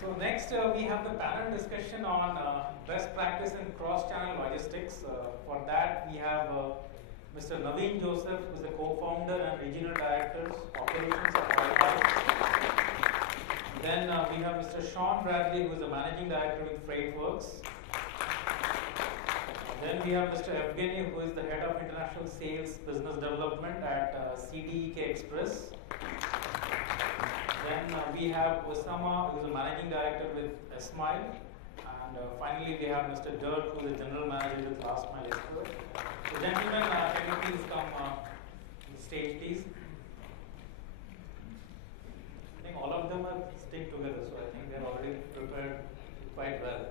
So next we have the panel discussion on best practice in cross-channel logistics. For that we have Mr. Naveen Joseph, who is the co-founder and regional director operations of Imile. Then we have Mr. Sean Bradley, who is the managing director with Freightworks. Then we have Mr. Evgeny, who is the head of international sales business development at CDEK Express. Then we have Oussama, who is the managing director with Imile. And finally, we have Mr. Dirk, who is the general manager with Last Mile Express. So gentlemen, can you please come to the stage, please? I think all of them are staying together, so I think they are already prepared quite well.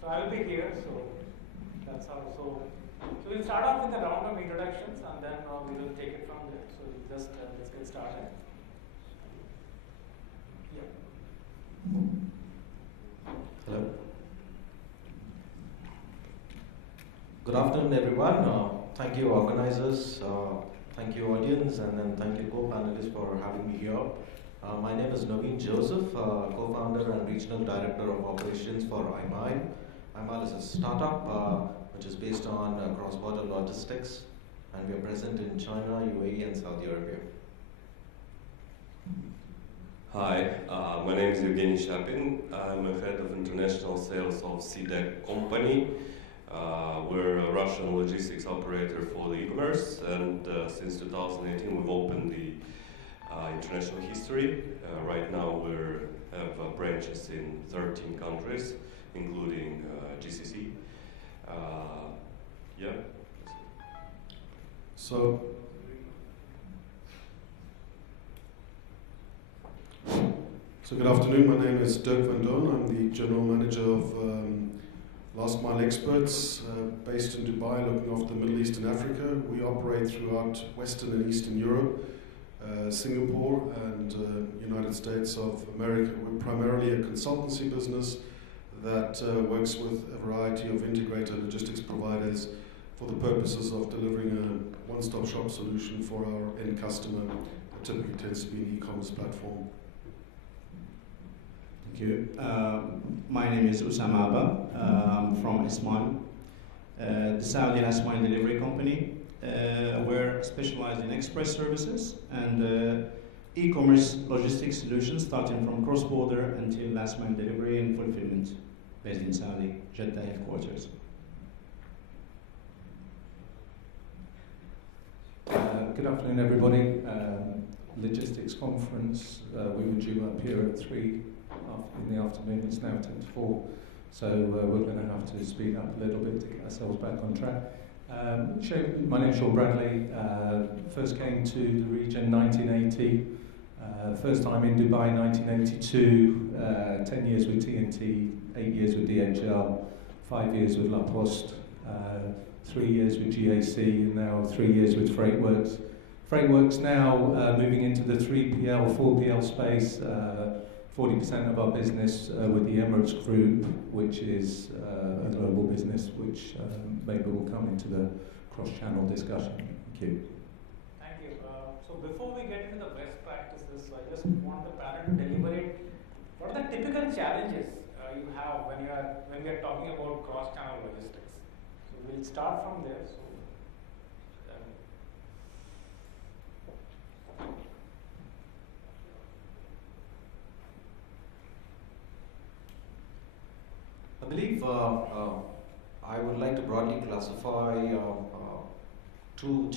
So I will be here, so that's how. So we'll start off with a round of introductions, and then we will take it from there. So just let's get started. Yeah. Hello. Good afternoon, everyone. Thank you, organizers. Thank you, audience, and then thank you, co-panelists, for having me here. My name is Naveen Joseph, co-founder and regional director of operations for Imile. Imile is a startup which is based on cross-border logistics, and we are present in China, UAE, and Saudi Arabia. Hi, my name is Evgeny Shchapin. I'm a head of international sales of CDEK company. We're a Russian logistics operator for the e-commerce, and since 2018 we've opened the international history. Right now we have branches in 13 countries, including GCC. Yeah. So good afternoon, my name is Dirk van Doorn. I'm the general manager of Last Mile Experts, based in Dubai, looking after the Middle East and Africa. We operate throughout Western and Eastern Europe, Singapore and United States of America. We're primarily a consultancy business that works with a variety of integrated logistics providers for the purposes of delivering a one-stop shop solution for our end customer. That typically tends to be an e-commerce platform. Thank you. My name is Oussama Abba. I'm from Imile, the Saudi last mile delivery company. We're specialized in express services and e-commerce logistics solutions, starting from cross-border until last mile delivery and fulfillment, based in Saudi, Jeddah headquarters. Good afternoon, everybody. Logistics conference. We were due up here at 3 in the afternoon. It's now 10 to 4, so we're going to have to speed up a little bit to get ourselves back on track. My name's Sean Bradley. First came to the region 1980. First time in Dubai 1982. 10 years with TNT, 8 years with DHL, 5 years with La Poste, 3 years with GAC, and now 3 years with Freightworks. Freightworks now moving into the 3PL, 4PL space. 40% of our business with the Emirates Group, which is a global business, which maybe will come into the cross-channel discussion. Thank you. Thank you. So before we get into the best practices, I just want the panel to deliberate what are the typical challenges you have when we are talking about cross-channel logistics. So we'll start from there. So. I believe I would like to broadly classify two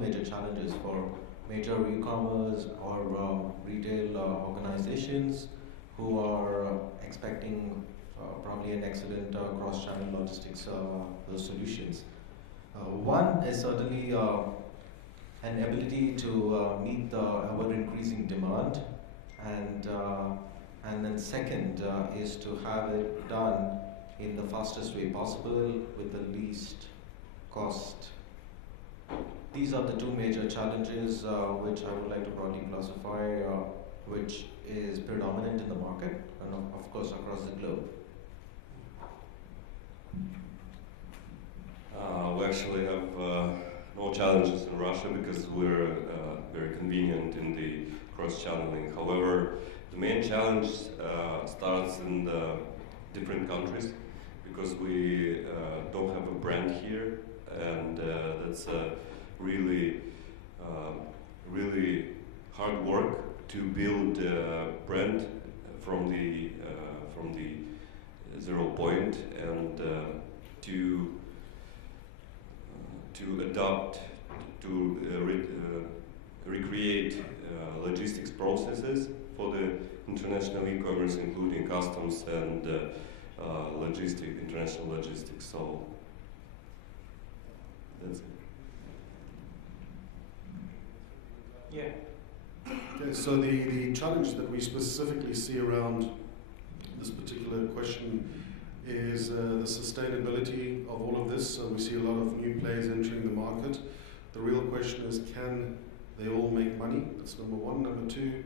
major challenges for major e-commerce or retail organizations who are expecting probably an excellent cross-channel logistics solutions. One is certainly an ability to meet the ever-increasing demand and And then second is to have it done in the fastest way possible with the least cost. These are the two major challenges which I would like to broadly classify, which is predominant in the market and of course across the globe. We actually have no challenges in Russia because we're very convenient in the cross-channeling. However, the main challenge starts in the different countries because we don't have a brand here, and that's really hard work to build a brand from the 0 point and to adopt, to recreate logistics processes for the international e-commerce, including customs and international logistics. So that's it. Yeah. Okay, so the challenge that we specifically see around this particular question is the sustainability of all of this. So we see a lot of new players entering the market. The real question is, can they all make money? That's number one. Number two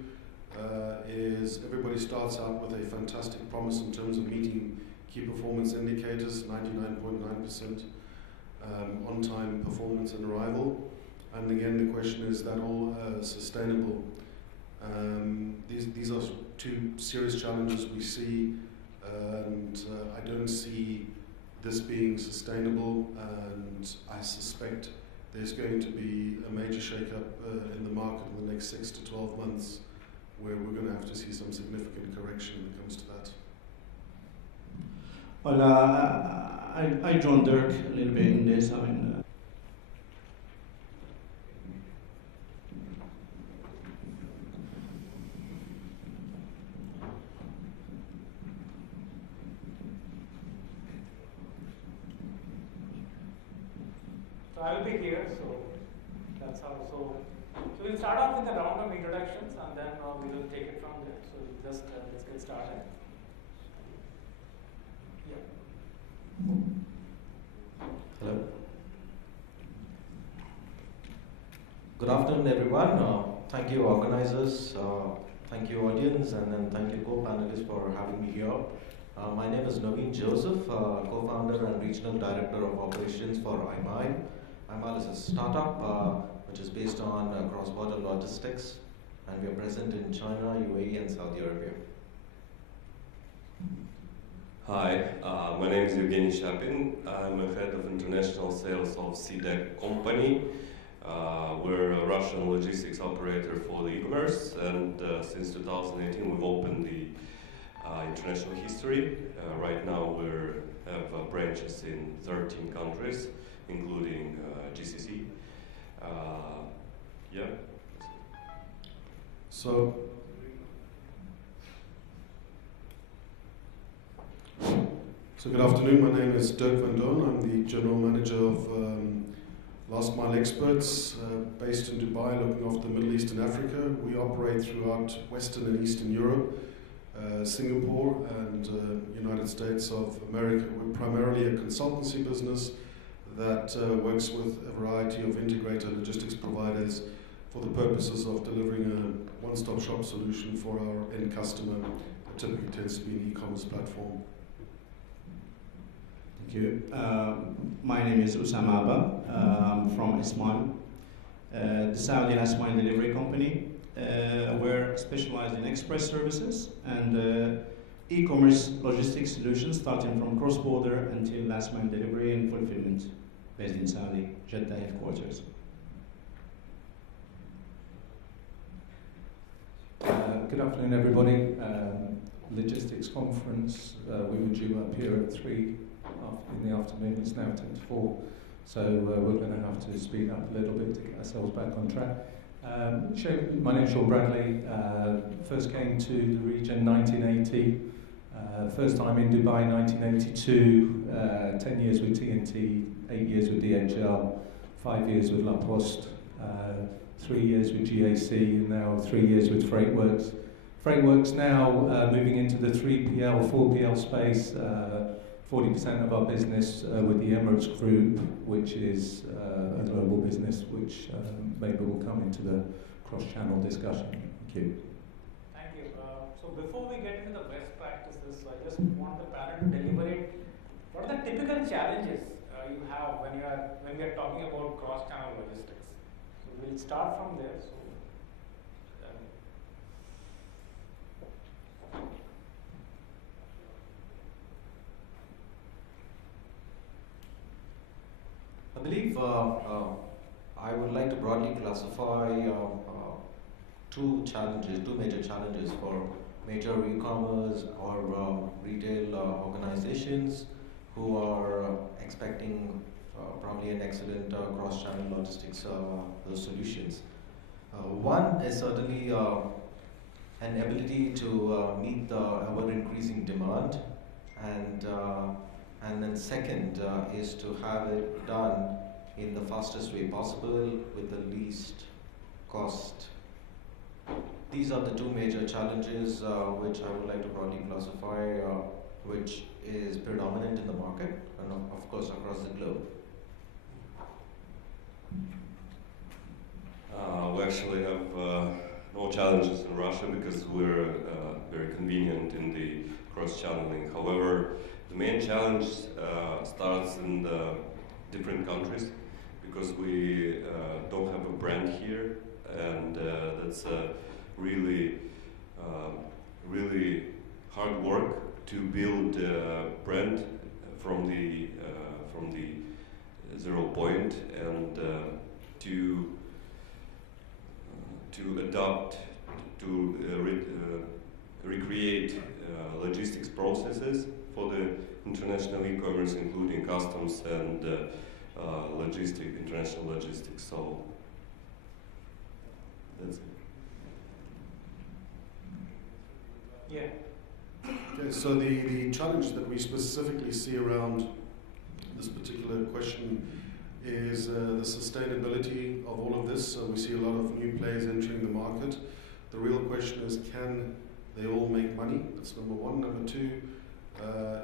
is everybody starts out with a fantastic promise in terms of meeting key performance indicators, 99.9% on-time performance and arrival. And again, the question is that all sustainable? These are two serious challenges we see, and I don't see this being sustainable, and I suspect there's going to be a major shake-up in the market in the next 6 to 12 months, where we're going to have to see some significant correction when it comes to that. Well, I joined Dirk a little bit in this. I mean, So I'll be here, so that's how. So we'll start off with a round of introductions, and then we will take it from there. So just let's get started. Yeah. Hello. Good afternoon, everyone. Thank you, organizers. Thank you, audience, and then thank you, co-panelists, for having me here. My name is Naveen Joseph, co-founder and regional director of operations for Imile. Imile is a startup which is based on cross-border logistics, and we are present in China, UAE, and Saudi Arabia. Hi, my name is Evgeny Shchapin. I'm a head of international sales of CDEK company. We're a Russian logistics operator for the e-commerce, and since 2018 we've opened the international history. Right now we have branches in 13 countries, including GCC. Yeah. So good afternoon, my name is Dirk van Doorn. I'm the general manager of Last Mile Experts, based in Dubai, looking after the Middle East and Africa. We operate throughout Western and Eastern Europe, Singapore and United States of America. We're primarily a consultancy business that works with a variety of integrated logistics providers for the purposes of delivering a one-stop shop solution for our end customer. That typically tends to be an e-commerce platform. thank you. My name is Oussama Abba from Ismail, the Saudi last mile delivery company. We're specialized in express services and e-commerce logistics solutions, starting from cross-border until last mile delivery and fulfillment, based in Saudi, Jeddah headquarters. Good afternoon, everybody. Logistics conference. We were due up here at 3 in the afternoon. It's now 10 to 4, so we're going to have to speed up a little bit to get ourselves back on track. My name's Sean Bradley. First came to the region 1980. First time in Dubai 1982. 10 years with TNT, 8 years with DHL, 5 years with La Poste, 3 years with GAC, and now 3 years with Freightworks. Freightworks now moving into the 3PL, 4PL space, 40% of our business with the Emirates Group, which is a global business, which maybe will come into the cross-channel discussion. Thank you. Thank you. So before we get into the best practices, I just want the panel to deliberate what are the typical challenges you have when we are talking about cross-channel logistics. So we'll start from there. So, I believe I would like to broadly classify two major challenges for major e-commerce or retail organizations who are expecting probably an excellent cross-channel logistics solutions. One is certainly an ability to meet the ever-increasing demand, and then second is to have it done in the fastest way possible with the least cost. These are the two major challenges which I would like to broadly classify, which is predominant in the market and of course across the globe. We actually have no challenges in Russia because we're very convenient in the cross-channeling. However, the main challenge starts in the different countries because we don't have a brand here, and that's really hard work to build a brand from the 0 point and to adopt, to recreate logistics processes for the international e-commerce, including customs and international logistics. So that's it. Yeah. Okay, so the challenge that we specifically see around this particular question is the sustainability of all of this. So we see a lot of new players entering the market. The real question is, can they all make money? That's number one. Number two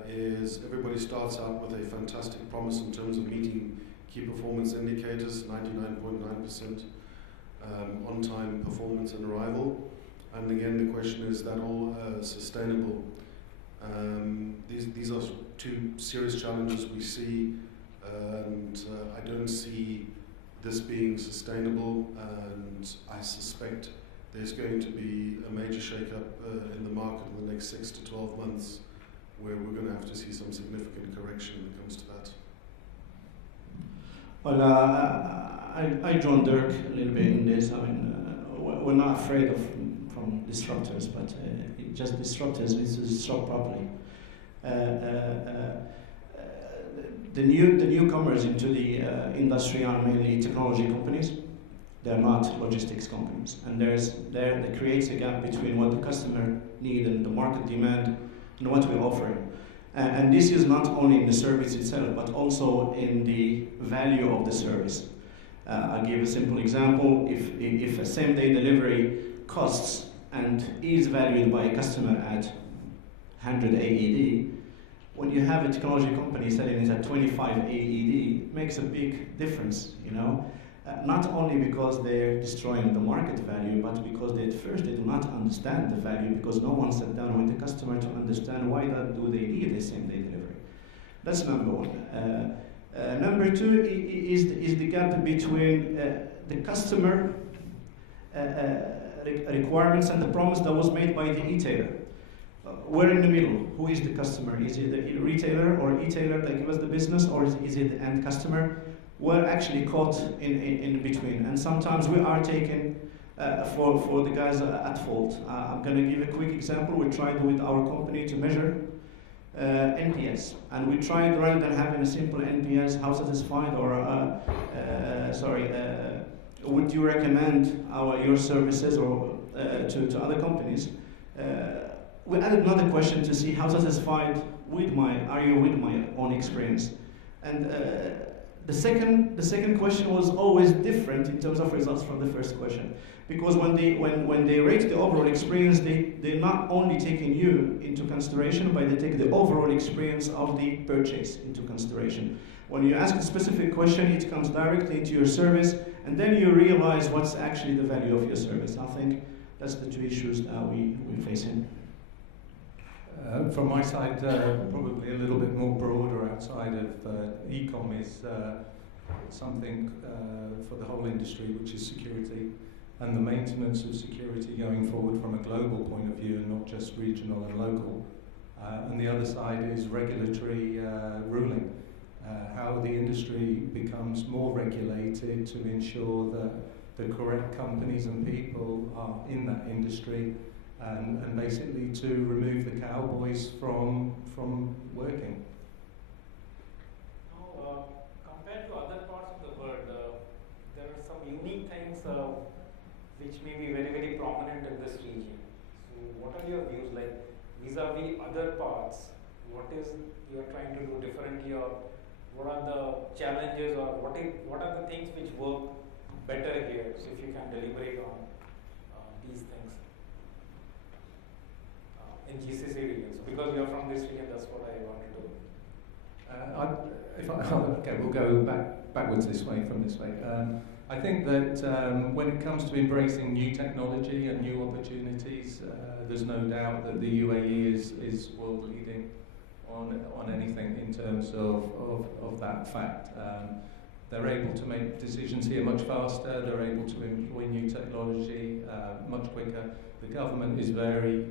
is everybody starts out with a fantastic promise in terms of meeting key performance indicators, 99.9% on-time performance and arrival. And again, the question is that all sustainable? These are two serious challenges we see, and I don't see this being sustainable, and I suspect there's going to be a major shake-up in the market in the next 6 to 12 months, where we're going to have to see some significant correction when it comes to that. Well, I joined Dirk a little bit in this. I mean, we're not afraid from disruptors, but just disruptors need to disrupt properly. The newcomers into the industry are mainly technology companies. They're not logistics companies, and that creates a gap between what the customer needs and the market demand and what we're offering. And this is not only in the service itself, but also in the value of the service. I'll give a simple example. If a same-day delivery costs and is valued by a customer at 100 AED, when you have a technology company selling it at 25 AED, it makes a big difference, you know. Not only because they're destroying the market value, but because they do not understand the value, because no one sat down with the customer to understand why do they need a same-day delivery. That's number one. Number two is the gap between the customer requirements and the promise that was made by the e-tailer. We're in the middle. Who is the customer? Is it the retailer or e-tailer that gives us the business, or is it the end customer? We're actually caught in between, and sometimes we are taken for the guys at fault. I'm going to give a quick example. We tried with our company to measure NPS, and we tried, rather than having a simple NPS, how satisfied, or would you recommend your services or to other companies? We added another question to see how satisfied are you with my own experience, and the second question was always different in terms of results from the first question. Because when they rate the overall experience, they're not only taking you into consideration, but they take the overall experience of the purchase into consideration. When you ask a specific question, it comes directly into your service, and then you realize what's actually the value of your service. I think that's the two issues that we're facing. From my side, probably a little bit more broader outside of e-com is something for the whole industry, which is security and the maintenance of security going forward from a global point of view and not just regional and local. And the other side is regulatory ruling, how the industry becomes more regulated to ensure that the correct companies and people are in that industry, and basically to remove the cowboys from working. Now, compared to other parts of the world, there are some unique things which may be very, very prominent in this region. So what are your views, like vis-a-vis other parts? What is you are trying to do differently, or what are the challenges, or what are the things which work better here? So if you can deliberate on these things in GCC regions, because you are from this region, that's what I wanted to. Okay, we'll go backwards this way from this way. I think that when it comes to embracing new technology and new opportunities, there's no doubt that the UAE is world leading on anything in terms of that fact. They're able to make decisions here much faster. They're able to employ new technology much quicker. The government is very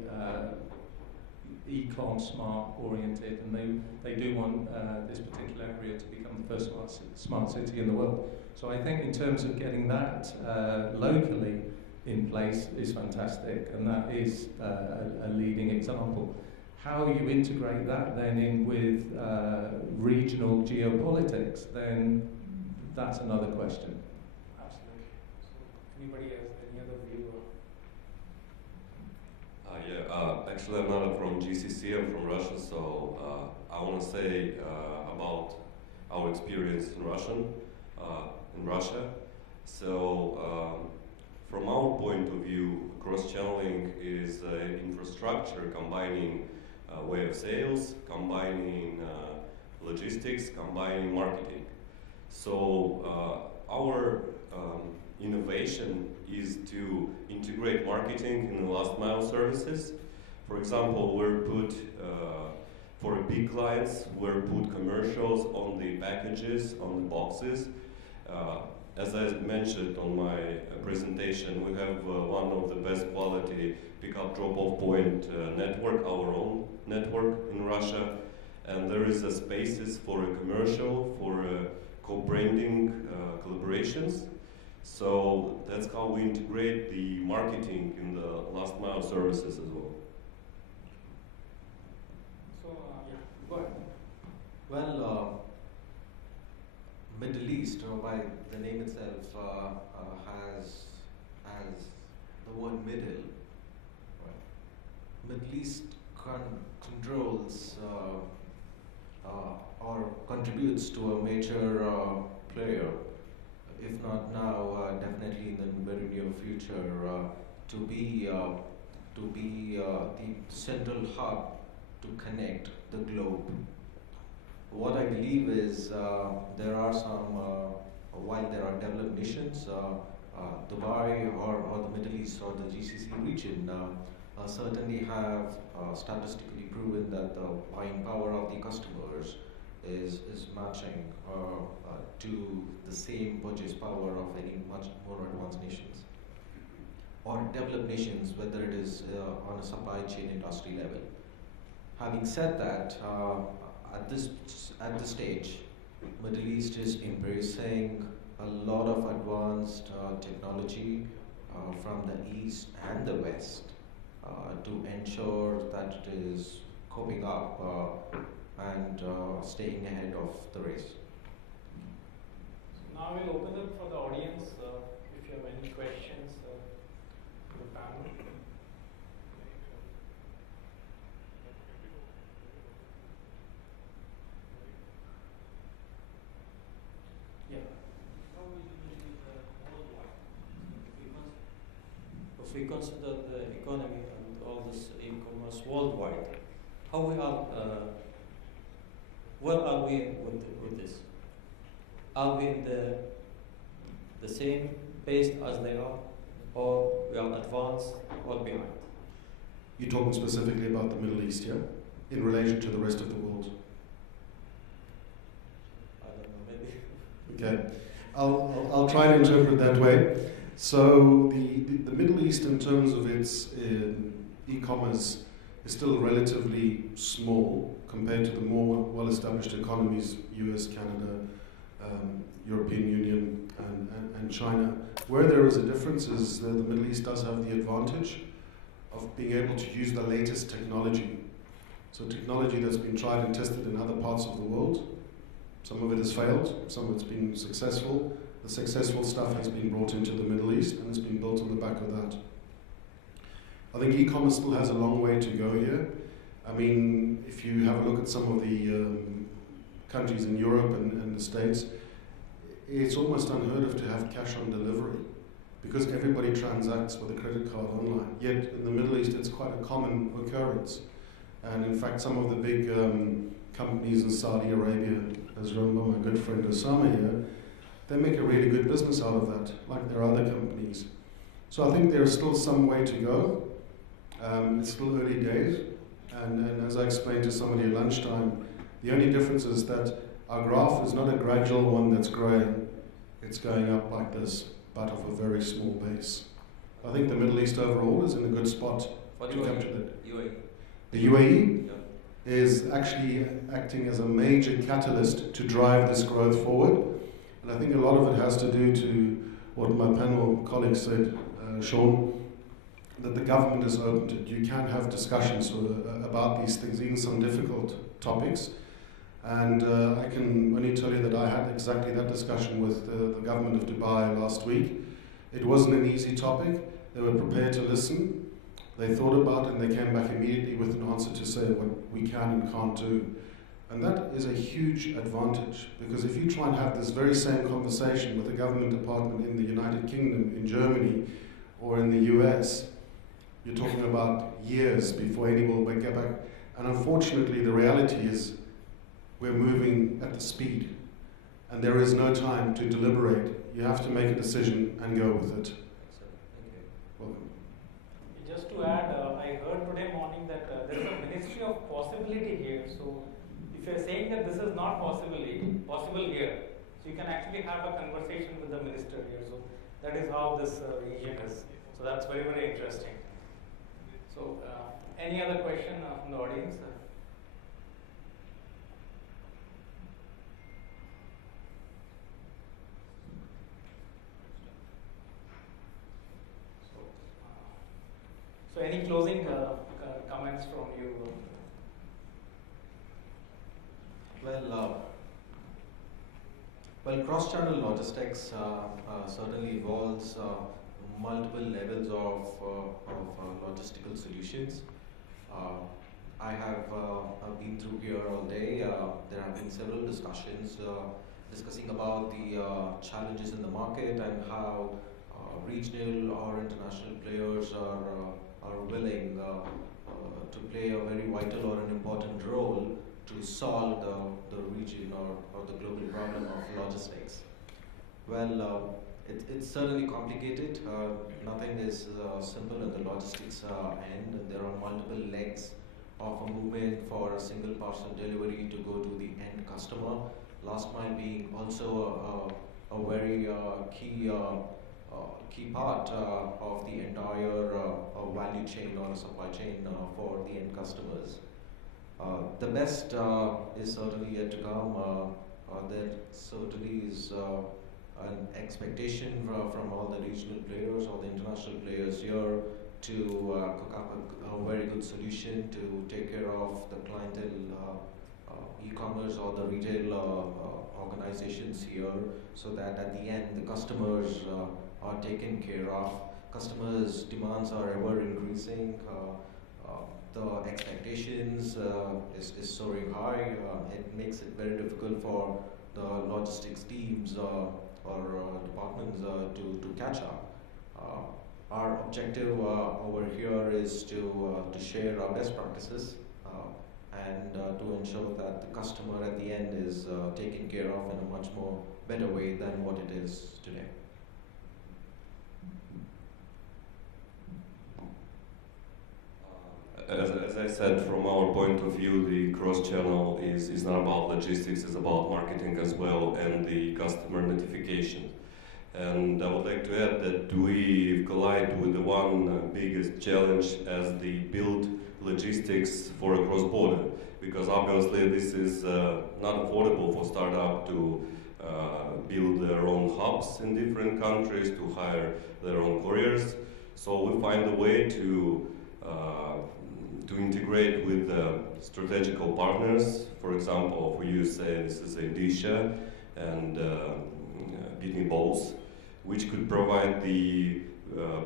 e-com smart oriented, and they do want this particular area to become the first smart city in the world. So I think in terms of getting that locally in place is fantastic, and that is a leading example. How you integrate that then in with regional geopolitics, then that's another question. Absolutely. So anybody has any other view? Actually, I'm not from GCC, I'm from Russia, so I want to say about our experience in Russia. So, from our point of view, cross-channeling is infrastructure combining way of sales, combining logistics, combining marketing. So, our innovation is to integrate marketing in the last mile services. For example, for big clients, we're put commercials on the packages, on the boxes. As I mentioned on my presentation, we have one of the best quality pick-up drop-off point network, our own network in Russia. And there is a spaces for a commercial, for co-branding collaborations. So that's how we integrate the marketing in the last mile services as well. So yeah, go ahead. Well, Middle East, by the name itself, has the word middle. Right? Middle East controls or contributes to a major player, if not now, definitely in the very near future, to be the central hub to connect the globe. What I believe is there are some, while there are developed nations, Dubai or the Middle East or the GCC region certainly have statistically proven that the buying power of the customers is matching to the same purchase power of any much more advanced nations or developed nations, whether it is on a supply chain industry level. Having said that, at this stage, Middle East is embracing a lot of advanced technology from the East and the West to ensure that it is coping up and staying ahead of the race. So now we'll open it for the audience. If you have any questions to the panel. Yeah. we consider the economy and all this e-commerce worldwide, how we are, where are we with this? Are we in the same pace as they are, or we are advanced or behind? You're talking specifically about the Middle East, yeah? In relation to the rest of the world? I don't know, maybe. Okay, I'll try and interpret that way. So the Middle East, in terms of its e-commerce, is still relatively small compared to the more well-established economies, US, Canada, European Union, and China. Where there is a difference is that the Middle East does have the advantage of being able to use the latest technology. So technology that's been tried and tested in other parts of the world. Some of it has failed, some of it's been successful. The successful stuff has been brought into the Middle East and it's been built on the back of that. I think e-commerce still has a long way to go here. I mean, if you have a look at some of the countries in Europe and the States, it's almost unheard of to have cash on delivery because everybody transacts with a credit card online. Yet in the Middle East, it's quite a common occurrence. And in fact, some of the big companies in Saudi Arabia, as run by my good friend Oussama here, they make a really good business out of that, like there are other companies. So I think there's still some way to go. It's still early days. And as I explained to somebody at lunchtime, the only difference is that our graph is not a gradual one that's growing. It's going up like this, but of a very small base. I think the Middle East overall is in a good spot to capture that. UAE. The UAE Yeah. is actually acting as a major catalyst to drive this growth forward. And I think a lot of it has to do to what my panel colleague said, Sean, that the government is open to it. You can have discussions about these things, even some difficult topics. And I can only tell you that I had exactly that discussion with the government of Dubai last week. It wasn't an easy topic. They were prepared to listen. They thought about it and they came back immediately with an answer to say what we can and can't do. And that is a huge advantage, because if you try and have this very same conversation with a government department in the United Kingdom, in Germany, or in the US, you're talking about years before anyone will get back. And unfortunately, the reality is we're moving at the speed, and there is no time to deliberate. You have to make a decision and go with it. Welcome. Just to add, I heard today morning that there is a ministry of possibility here. So if you're saying that this is not possible here, so you can actually have a conversation with the minister here. So that is how this region is. So that's very, very interesting. So any other question from the audience? So any closing comments from you? Well, cross-channel logistics certainly involves multiple levels of logistical solutions. I have been through here all day. There have been several discussions discussing about the challenges in the market and how regional or international players are willing to play a very vital or an important role to solve the region or the global problem of logistics. Well, it's certainly complicated. Nothing is simple in the logistics end. There are multiple legs of a movement for a single parcel delivery to go to the end customer. Last mile being also a very key part of the entire value chain or supply chain for the end customers. The best is certainly yet to come. There certainly is an expectation from all the regional players or the international players here to cook up a very good solution to take care of the clientele, e-commerce or the retail organizations here, so that at the end the customers are taken care of. Customers' demands are ever increasing. The expectations is soaring high. It makes it very difficult for the logistics teams or departments to catch up. Our objective over here is to share our best practices and to ensure that the customer at the end is taken care of in a much more better way than what it is today. As I said, from our point of view, the cross-channel is not about logistics, it's about marketing as well and the customer notification. And I would like to add that we collide with the one biggest challenge as the build logistics for a cross-border, because obviously this is not affordable for startup to build their own hubs in different countries, to hire their own couriers. So we find a way to integrate with strategical partners. For example, for USA, this is Indisha and Pitney Bowes, which could provide the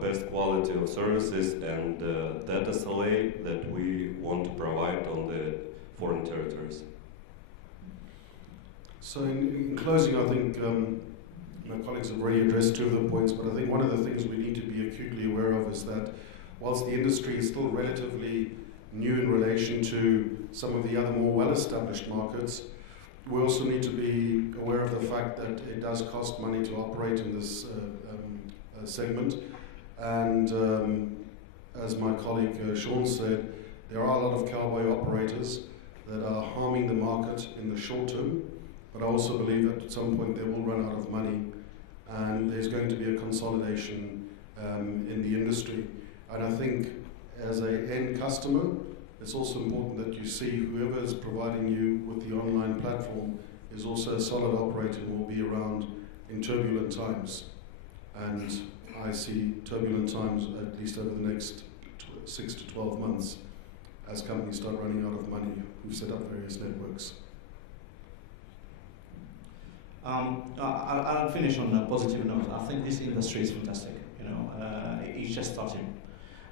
best quality of services and that SLA that we want to provide on the foreign territories. So in closing, I think my colleagues have already addressed two of the points, but I think one of the things we need to be acutely aware of is that whilst the industry is still relatively new in relation to some of the other more well-established markets, we also need to be aware of the fact that it does cost money to operate in this segment. And as my colleague Sean said, there are a lot of cowboy operators that are harming the market in the short term, but I also believe that at some point they will run out of money and there's going to be a consolidation in the industry. And I think as an end customer, it's also important that you see whoever is providing you with the online platform is also a solid operator and will be around in turbulent times. And I see turbulent times at least over the next 6 to 12 months as companies start running out of money who've set up various networks. I'll finish on a positive note. I think this industry is fantastic. It's just starting.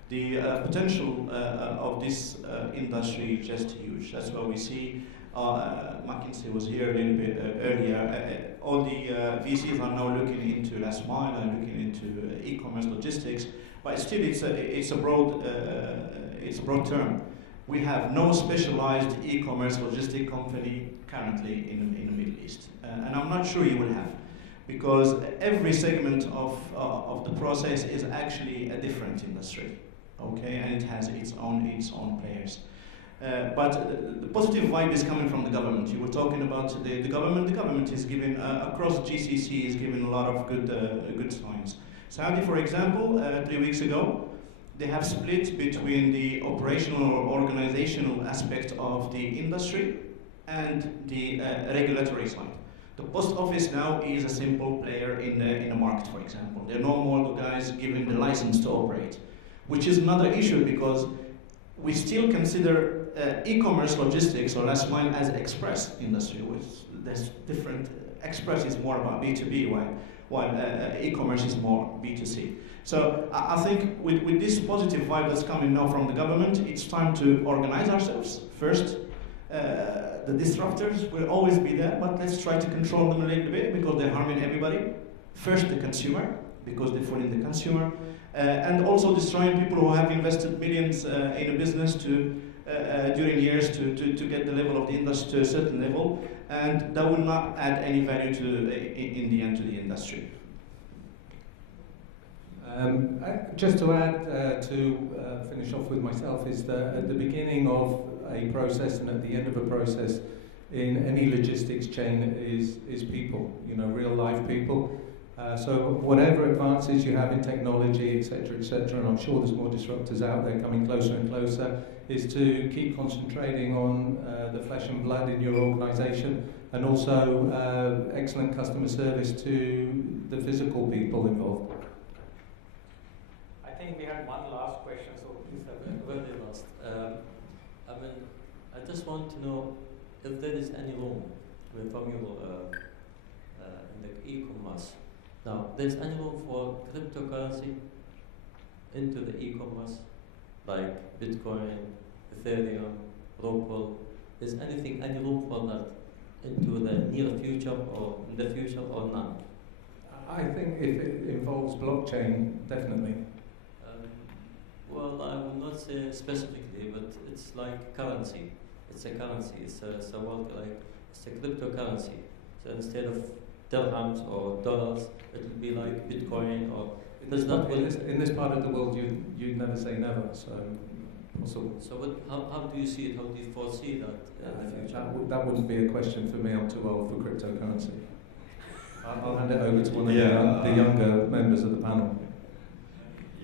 The potential of this industry is just huge. That's why we see McKinsey was here a little bit earlier. All the VCs are now looking into last mile and looking into e-commerce logistics, but still it's a broad term. We have no specialized e-commerce logistic company currently in the Middle East, and I'm not sure you will have, because every segment of the process is actually a different industry, okay, and it has its own players. But the positive vibe is coming from the government. You were talking about the government. The government is giving across GCC is giving a lot of good signs. Saudi, for example, 3 weeks ago, they have split between the operational or organizational aspect of the industry and the regulatory side. The post office now is a simple player in the market, for example. There are no more guys given the license to operate, which is another issue because we still consider e-commerce logistics or last mile as express industry, which there's different. Express is more about B2B, while e-commerce is more B2C. So I think with this positive vibe that's coming now from the government, it's time to organize ourselves. First, the disruptors will always be there, but let's try to control them a little bit because they're harming everybody. First, the consumer, because they're fooling the consumer, and also destroying people who have invested millions in a business during years to get the level of the industry to a certain level, and that will not add any value in the end to the industry. Just to add, to finish off with myself, is that at the beginning of a process and at the end of a process in any logistics chain is people, real life people. So whatever advances you have in technology, etc., and I'm sure there's more disruptors out there coming closer and closer, is to keep concentrating on the flesh and blood in your organisation and also excellent customer service to the physical people involved. I think we had one last question, so please have it. Very last. I just want to know if there is any room from you in the e-commerce. Now, there's any room for cryptocurrency into the e-commerce, like Bitcoin, Ethereum, Ripple? Is any room for that into the near future or in the future or none? I think if it involves blockchain, definitely. Well, I will not say specifically, but it's like currency. It's a currency. It's a world, like it's a cryptocurrency. So instead of dirhams or dollars, it will be like Bitcoin or. In this part of the world, you'd never say never. So possible. So how do you see it? How do you foresee that in the future? That wouldn't be a question for me. I'm too old for cryptocurrency. I'll hand it over to one of the younger members of the panel.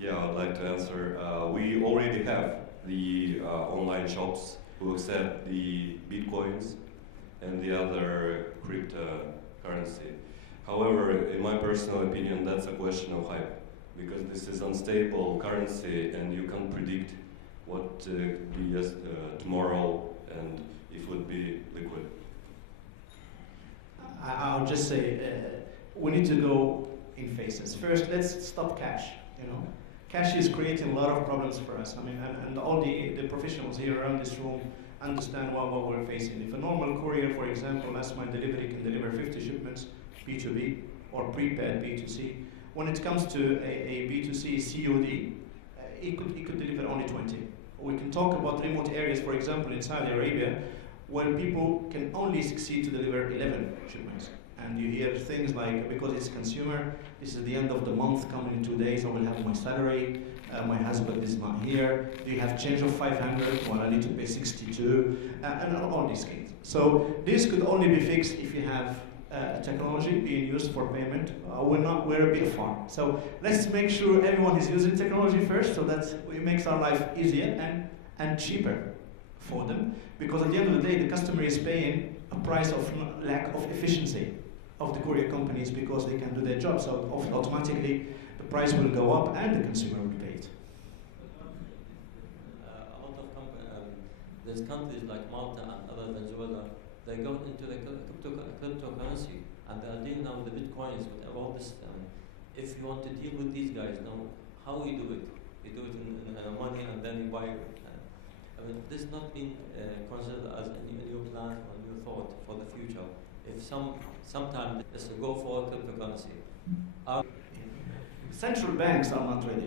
Yeah, I'd like to answer. We already have the online shops who accept the bitcoins and the other cryptocurrency. However, in my personal opinion, that's a question of hype, because this is unstable currency and you can't predict what be tomorrow and if it would be liquid. I'll just say we need to go in phases. First, let's stop cash. You know, cash is creating a lot of problems for us. I mean, and all the professionals here around this room understand what we're facing. If a normal courier, for example, last mile delivery can deliver 50 shipments, B2B or prepaid B2C, when it comes to a B2C COD, it could deliver only 20. We can talk about remote areas, for example, in Saudi Arabia, where people can only succeed to deliver 11 shipments. And you hear things like, because it's consumer, this is the end of the month, coming in 2 days, I will have my salary, my husband is not here, do you have change of 500, well I need to pay 62, and all these things. So this could only be fixed if you have technology being used for payment. We're a bit far. So let's make sure everyone is using technology first, so that it makes our life easier and cheaper for them. Because at the end of the day, the customer is paying a price of lack of efficiency of the courier companies because they can do their job. So automatically the price will go up and the consumer will pay it. A lot of there's countries like Malta and other Venezuela, they go into the cryptocurrency and they are dealing now with the bitcoins, with all this. If you want to deal with these guys now, how you do it? You do it in money and then you buy it. I mean, this not been considered as a new plan or new thought for the future. If sometime it's to go for cryptocurrency. Central banks are not ready.